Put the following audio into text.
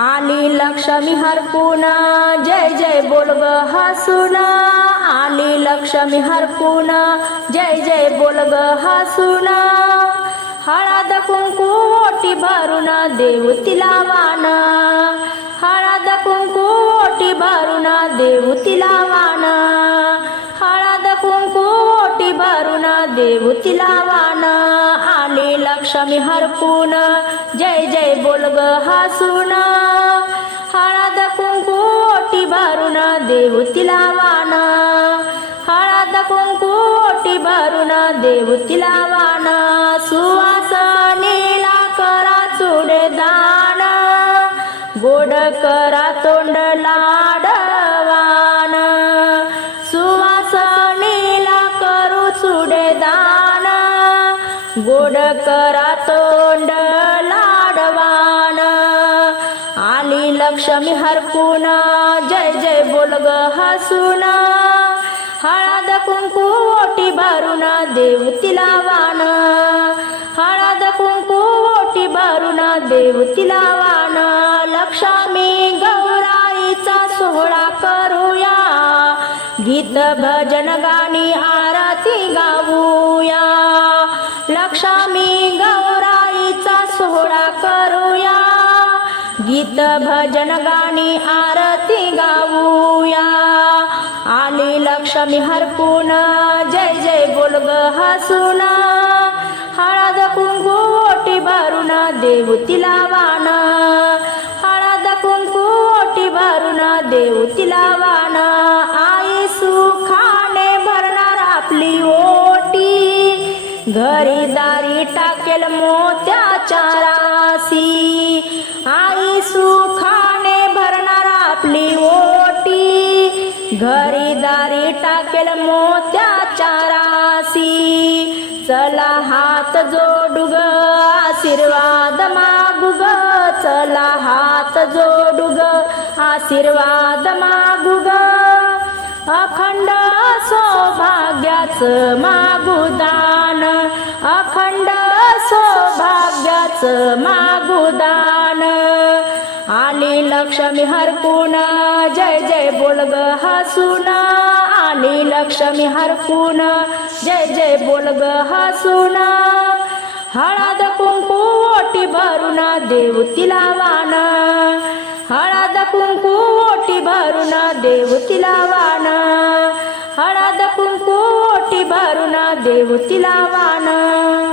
आली लक्ष्मी हरपून जय जय बोल ग आली लक्ष्मी हरपून जय जय बोल ग हळद कुंकू ओटी भरून देव तिला वाना. ओटी भरून देव तिला वान. आली लक्ष्मी हरपून. जय जय बोल ग हसून हळद कुंकू ओटी भरून देव तिला वान. हळद कुंकू ओटी भरून देव तिला वान. गोड करा तोंड लाडवान. आली लक्ष्मी हरकून जय जय बोलग हसून. हळद कुंकू ओटी भरून देव तिला वान. हळद कुंकू ओटी भरून देव तिला वान. लक्ष्मी गौराईचा सोहळा करूया. गीत भजन गाणी गीत भजन गाणी आरती गाऊया. आली लक्ष्मी हरपून जय जय बोलग ग हसून. हळद कुंकू ओटी भरून देव तिला वान. हळद कुंकू ओटी भरून देव तिला वाना. घरी दारी टाकेल मोत्याच्या राशी. आई सुखाने भरणार आपली ओटी. घरी दारी टाकेल मोत्याच्या राशी. चला हात जोडू ग आशीर्वाद मागू ग चला हात जोडू ग आशीर्वाद मागू ग अखंड सोभाग्याचं मागू दा सौभाग्याचं मागुदान. आली लक्ष्मी हरपून जय जय बोल ग हसून. आली लक्ष्मी हरपून जय जय बोल ग हसून. हळद कुंकू ओटी भरून देव तिला वान. हळद कुंकू ओटी भरून देव तिला वान. हळद कुंकू ओटी भरून देव तिला वान.